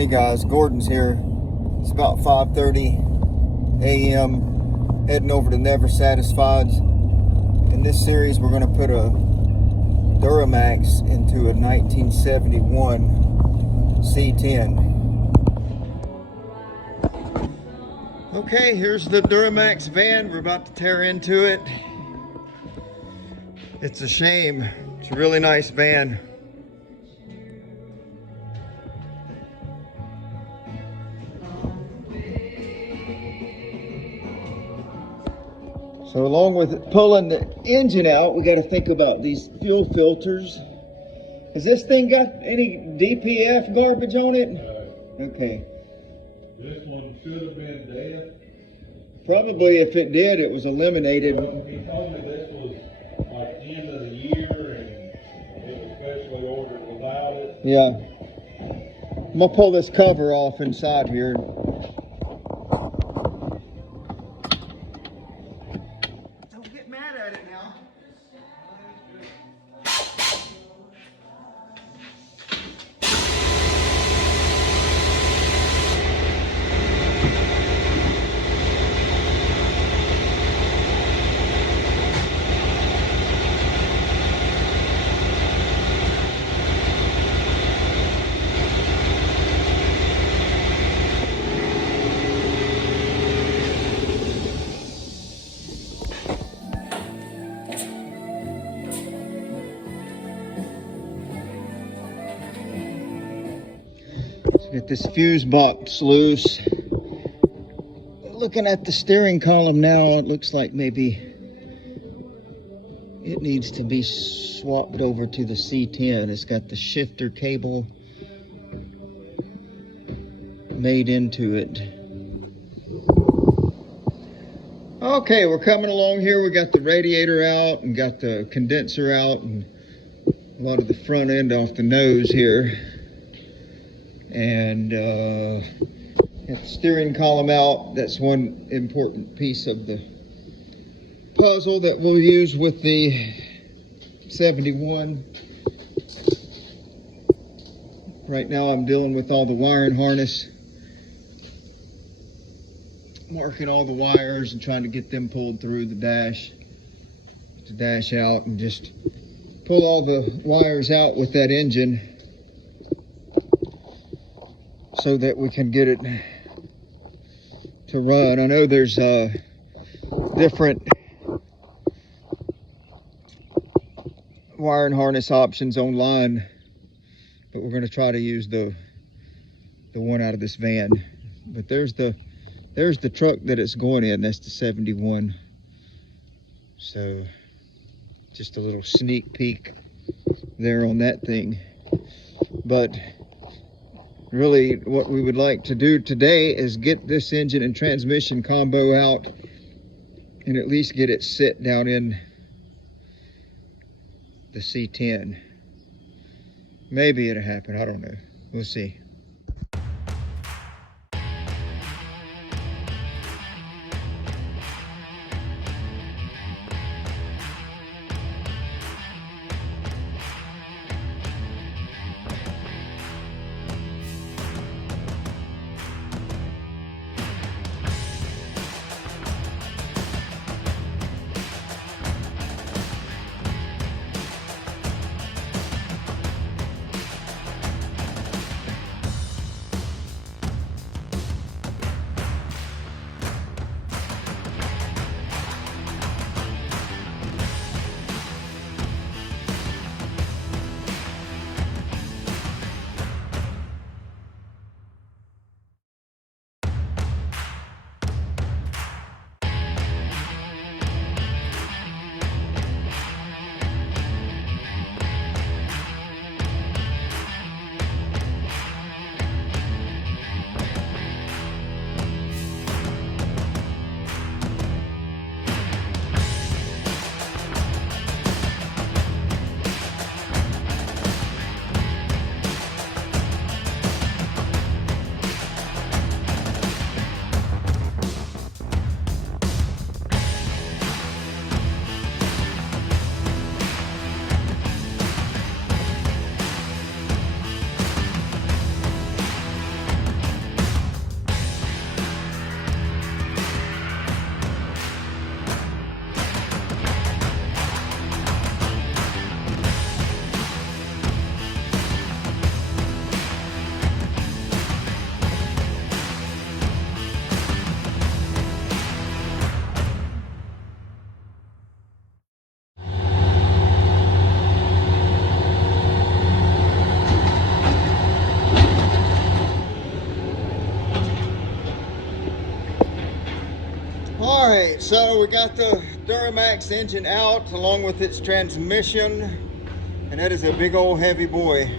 Hey guys, Gordon's here. It's about 5:30 a.m. heading over to Never Satisfieds. In this series we're going to put a Duramax into a 1971 C10. Okay, here's the Duramax van. We're about to tear into it. It's a shame. It's a really nice van. So along with pulling the engine out, we got to think about these fuel filters. Has this thing got any DPF garbage on it? Okay. This one should have been dead. Probably if it did, it was eliminated. Well, he told me this was like end of the year and it was specially ordered without it. Yeah. I'm gonna pull this cover off inside here. Don't get mad at it now. Get this fuse box loose. Looking at the steering column now, it looks like maybe it needs to be swapped over to the C10. It's got the shifter cable made into it. Okay, we're coming along here. We got the radiator out and got the condenser out and a lot of the front end off the nose here. And got the steering column out. That's one important piece of the puzzle that we'll use with the 71. Right now I'm dealing with all the wiring harness, marking all the wires and trying to get them pulled through the dash out, and just pull all the wires out with that engine so that we can get it to run. I know there's different wiring harness options online, but we're going to try to use the one out of this van. But there's the truck that it's going in. That's the 71. So just a little sneak peek there on that thing. But really, what we would like to do today is get this engine and transmission combo out and at least get it sit down in the C10. Maybe it'll happen, I don't know. We'll see. So we got the Duramax engine out along with its transmission, and that is a big old heavy boy.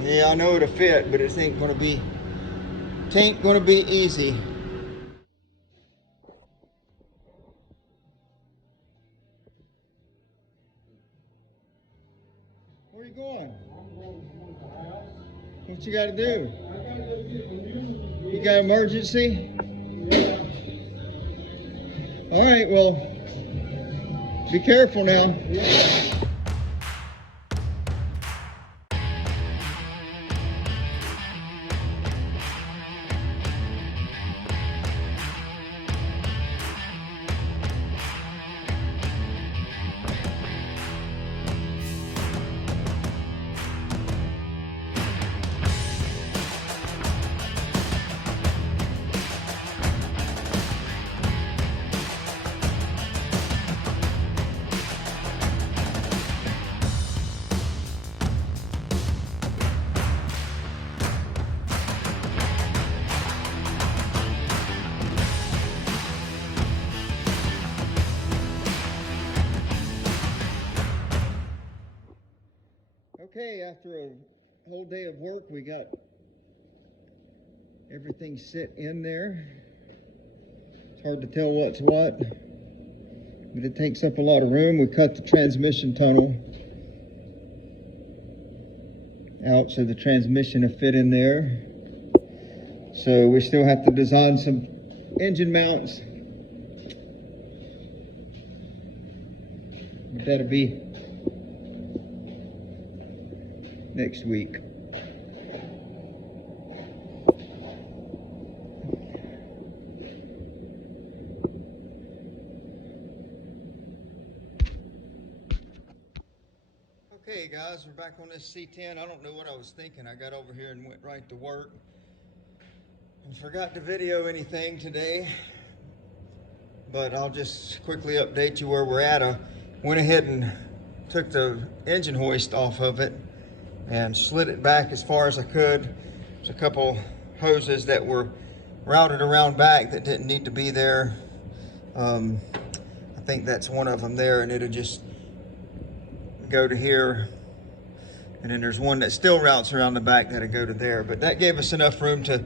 Yeah, I know it'll fit, but it ain't gonna be easy. Where are you going? I'm going to the house. What you gotta do? I gotta go get my news. You got emergency? Yeah. All right, well, be careful now. Yeah. Okay, after a whole day of work, we got everything set in there. It's hard to tell what's what, but it takes up a lot of room. We cut the transmission tunnel out so the transmission will fit in there. So we still have to design some engine mounts. But that'll be next week. Okay guys, we're back on this C10. I don't know what I was thinking. I got over here and went right to work and forgot to video anything today, but I'll just quickly update you where we're at. I went ahead and took the engine hoist off of it and slid it back as far as I could. There's a couple hoses that were routed around back that didn't need to be there. I think that's one of them there, and it'll just go to here. And then there's one that still routes around the back that'll go to there. But that gave us enough room to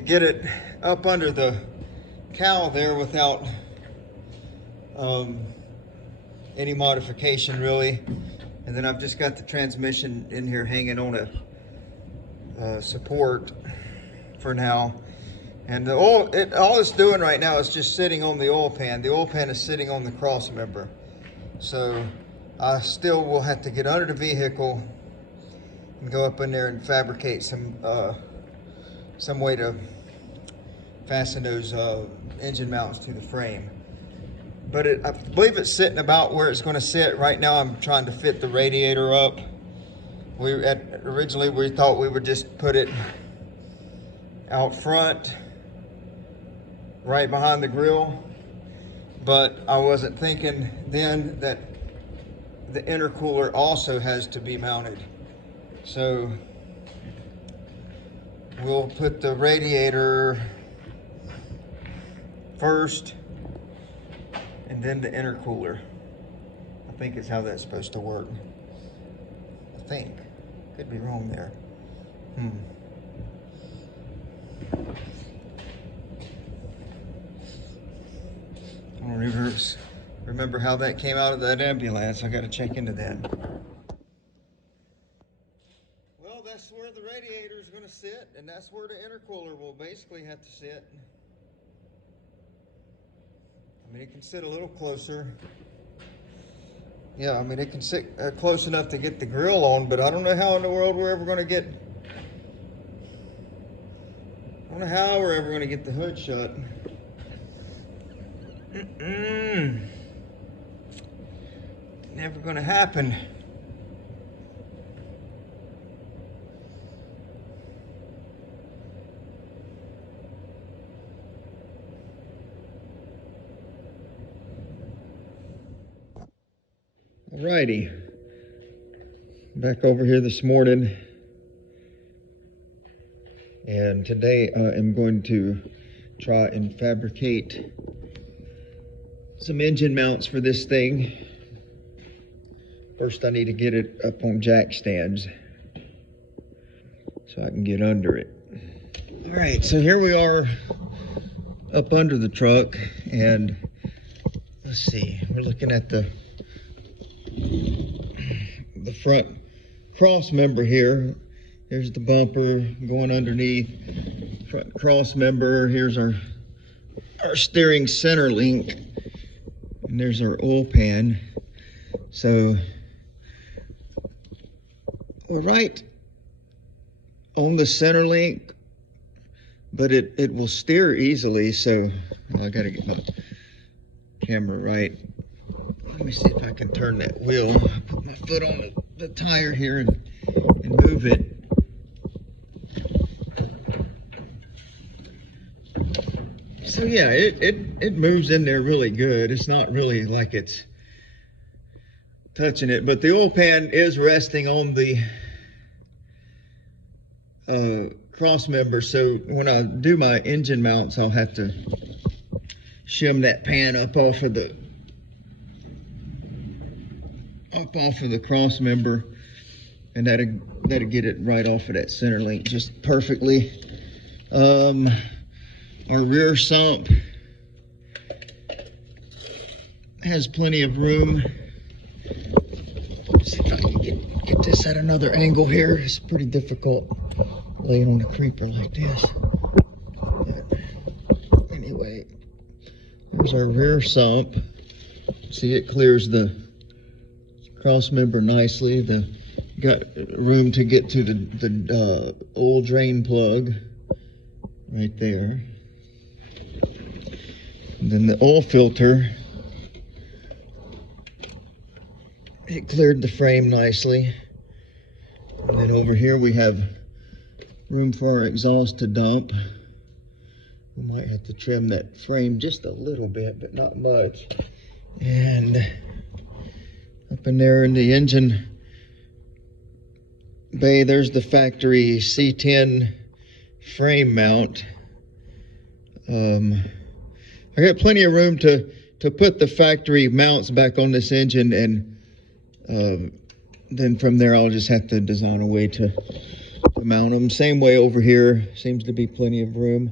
get it up under the cowl there without any modification really. And then I've just got the transmission in here hanging on a support for now. And the oil, all it's doing right now is just sitting on the oil pan. The oil pan is sitting on the cross member. So I still will have to get under the vehicle and go up in there and fabricate some way to fasten those engine mounts to the frame. But I believe it's sitting about where it's going to sit. Right now I'm trying to fit the radiator up. Originally we thought we would just put it out front, right behind the grill. But I wasn't thinking then that the intercooler also has to be mounted. So we'll put the radiator first and then the intercooler. I think is how that's supposed to work. I think. Could be wrong there. I don't even remember how that came out of that ambulance. I got to check into that. Well, that's where the radiator is going to sit, and that's where the intercooler will basically have to sit. I mean, it can sit a little closer. Yeah, I mean, it can sit close enough to get the grill on, but I don't know how in the world we're ever going to get... I don't know how we're ever going to get the hood shut. Never going to happen. Alrighty, back over here this morning, And today I am going to try and fabricate some engine mounts for this thing. First I need to get it up on jack stands so I can get under it. All right, so here we are up under the truck, and let's see, we're looking at the front cross member here. There's the bumper going underneath, front cross member. Here's our steering center link, and there's our oil pan. So we're right on the center link, but it will steer easily. So I gotta get my camera right. Let me see if I can turn that wheel. Put my foot on the tire here and move it. So yeah, it moves in there really good. It's not really like it's touching it, but the oil pan is resting on the cross member. So when I do my engine mounts, I'll have to shim that pan up off of the cross member, and that'll get it right off of that center link just perfectly. Our rear sump has plenty of room. Let's see if I can get this at another angle here. It's pretty difficult laying on a creeper like this. But anyway, there's our rear sump. See, it clears the cross member nicely. Got room to get to the oil drain plug right there. And then the oil filter, it cleared the frame nicely. And then over here we have room for our exhaust to dump. We might have to trim that frame just a little bit, but not much. And up in there in the engine bay, there's the factory C10 frame mount. I got plenty of room to put the factory mounts back on this engine, and then from there I'll just have to design a way to mount them. Same way over here, seems to be plenty of room.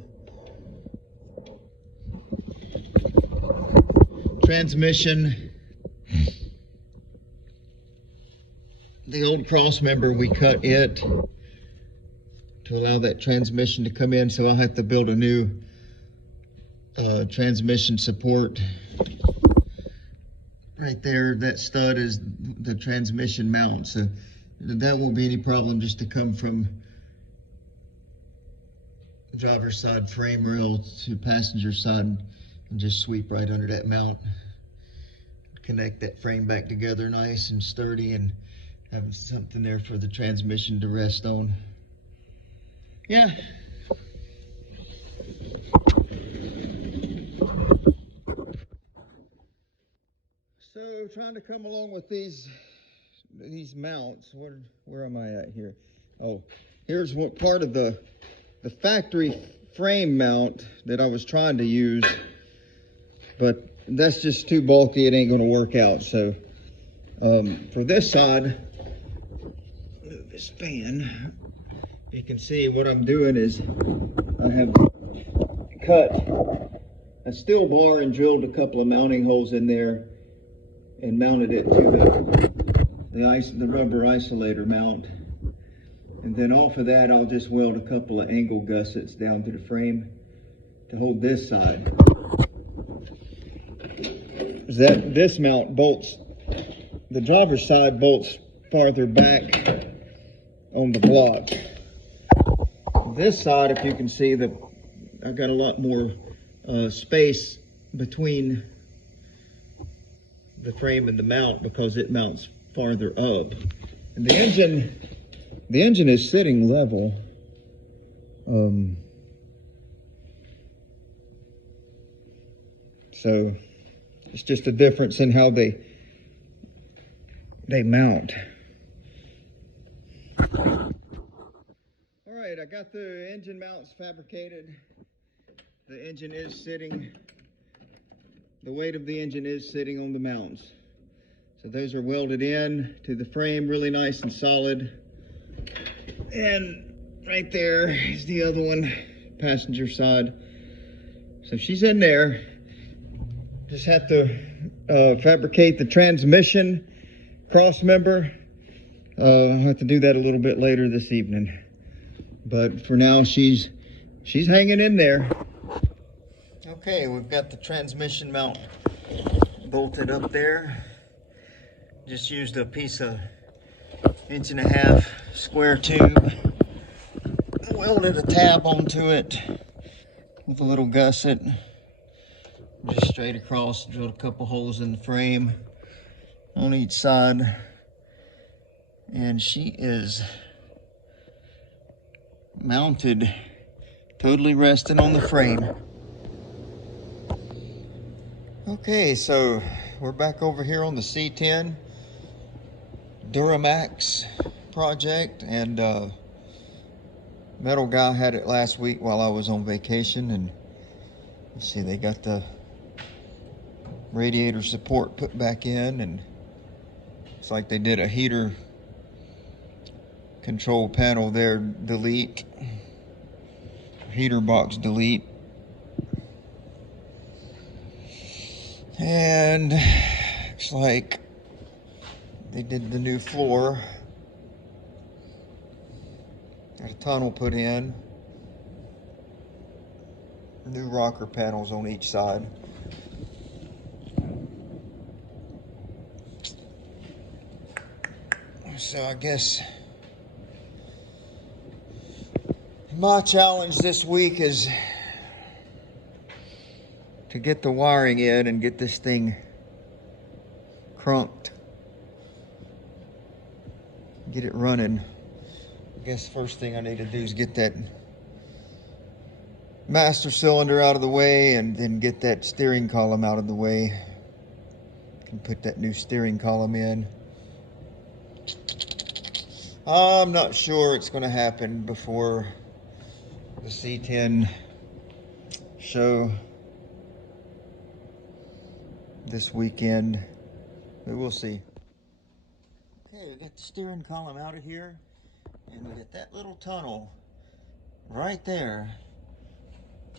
Transmission. The old cross member, we cut it to allow that transmission to come in, so I'll have to build a new transmission support. Right there, that stud is the transmission mount, so that won't be any problem just to come from driver's side frame rail to passenger side and just sweep right under that mount. Connect that frame back together nice and sturdy, and have something there for the transmission to rest on. Yeah. So trying to come along with these mounts. Where am I at here? Oh, here's what part of the factory frame mount that I was trying to use, but that's just too bulky. It ain't going to work out. So for this side, move this fan. You can see what I'm doing is I have cut a steel bar and drilled a couple of mounting holes in there and mounted it to the rubber isolator mount. And then off of that, I'll just weld a couple of angle gussets down to the frame to hold this side. This mount bolts, the driver's side bolts farther back on the block. This side, if you can see, I've got a lot more space between the frame and the mount because it mounts farther up. And the engine is sitting level. So it's just a difference in how they mount. All right, I got the engine mounts fabricated. The engine is sitting, the weight of the engine is sitting on the mounts. So those are welded in to the frame, really nice and solid. And right there is the other one, passenger side. So she's in there. Just have to fabricate the transmission cross member. I'll have to do that a little bit later this evening. But for now, she's hanging in there. Okay, we've got the transmission mount bolted up there. Just used a piece of 1.5-inch square tube. Welded a tab onto it with a little gusset. Just straight across, drilled a couple holes in the frame on each side. And she is mounted, totally resting on the frame. Okay, so we're back over here on the C10 Duramax project, and Metal Guy had it last week while I was on vacation, and let's see, they got the radiator support put back in, and it's like they did a heater control panel there, delete, heater box delete. And looks like they did the new floor. Got a tunnel put in. New rocker panels on each side. So I guess my challenge this week is to get the wiring in and get this thing crunked. Get it running. I guess first thing I need to do is get that master cylinder out of the way, and then get that steering column out of the way. Can put that new steering column in. I'm not sure it's going to happen before the C10 show this weekend, but we'll see. Okay, we got the steering column out of here, and we got that little tunnel right there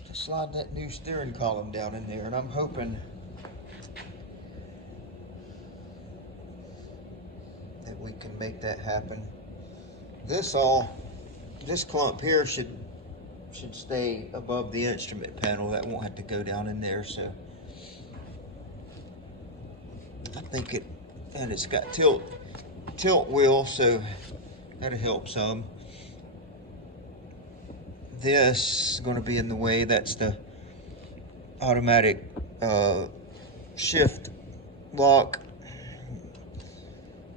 to slide that new steering column down in there, and I'm hoping that we can make that happen. This clump here should stay above the instrument panel. That won't have to go down in there, so I think and it's got tilt wheel, so that'll help some. This is going to be in the way. That's the automatic shift lock.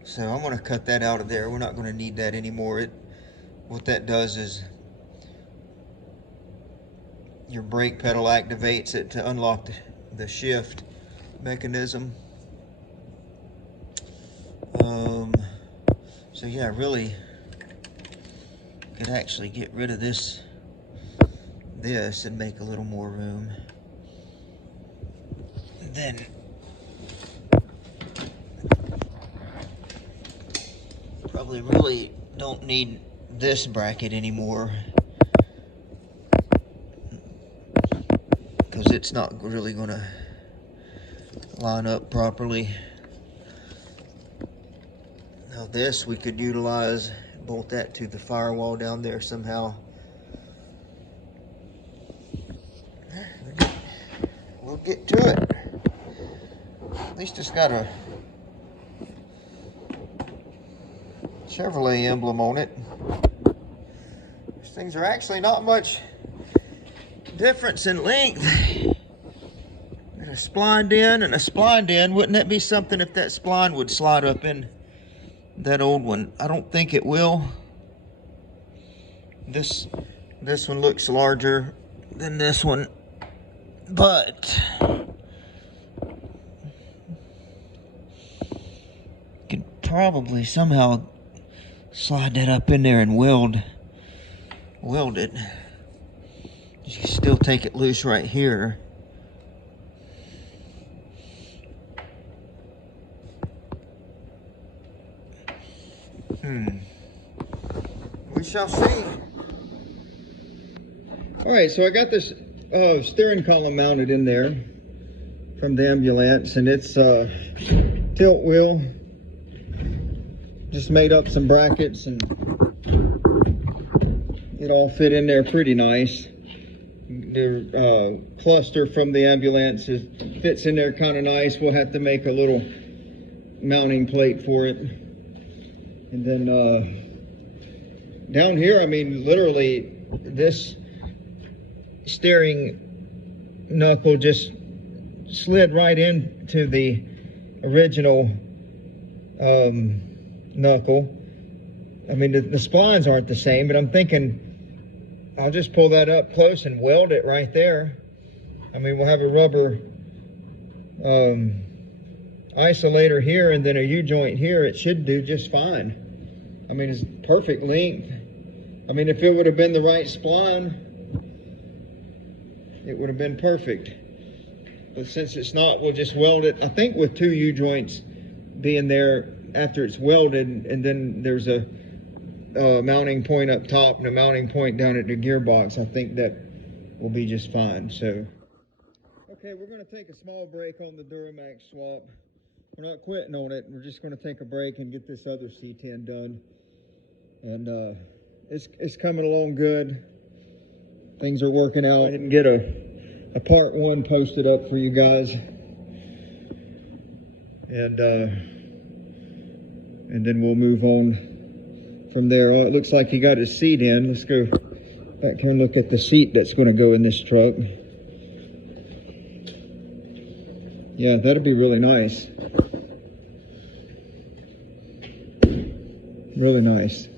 So I'm going to cut that out of there. We're not going to need that anymore. What that does is your brake pedal activates it to unlock the shift mechanism. So yeah, really could actually get rid of this and make a little more room. And then probably really don't need this bracket anymore, because it's not really going to line up properly. Now this we could utilize, bolt that to the firewall down there somehow. We'll get to it. At least it's got a Chevrolet emblem on it. These things are actually not much difference in length. Got a splined in and a splined in. Wouldn't that be something if that spline would slide up in that old one? I don't think it will. This one looks larger than this one, but could probably somehow slide that up in there and weld weld it. You can still take it loose right here. We shall see. All right, so I got this steering column mounted in there from the ambulance, and it's tilt wheel. Just made up some brackets, and it all fit in there pretty nice. The cluster from the ambulance fits in there kind of nice. We'll have to make a little mounting plate for it. And then down here, I mean, literally, this steering knuckle just slid right into the original knuckle. I mean, the splines aren't the same, but I'm thinking I'll just pull that up close and weld it right there. I mean, we'll have a rubber isolator here and then a U-joint here. It should do just fine. I mean, it's perfect length. I mean, if it would have been the right spline, it would have been perfect. But since it's not, we'll just weld it. I think with 2 U-joints being there after it's welded, and then there's a mounting point up top and a mounting point down at the gearbox, I think that will be just fine. So, okay, we're going to take a small break on the Duramax swap. We're not quitting on it. We're just going to take a break and get this other C10 done. And it's coming along good. Things are working out. I didn't get a part 1 posted up for you guys. And then we'll move on from there. It looks like he got his seat in. Let's go back here and look at the seat that's going to go in this truck. Yeah, that'd be really nice. Really nice.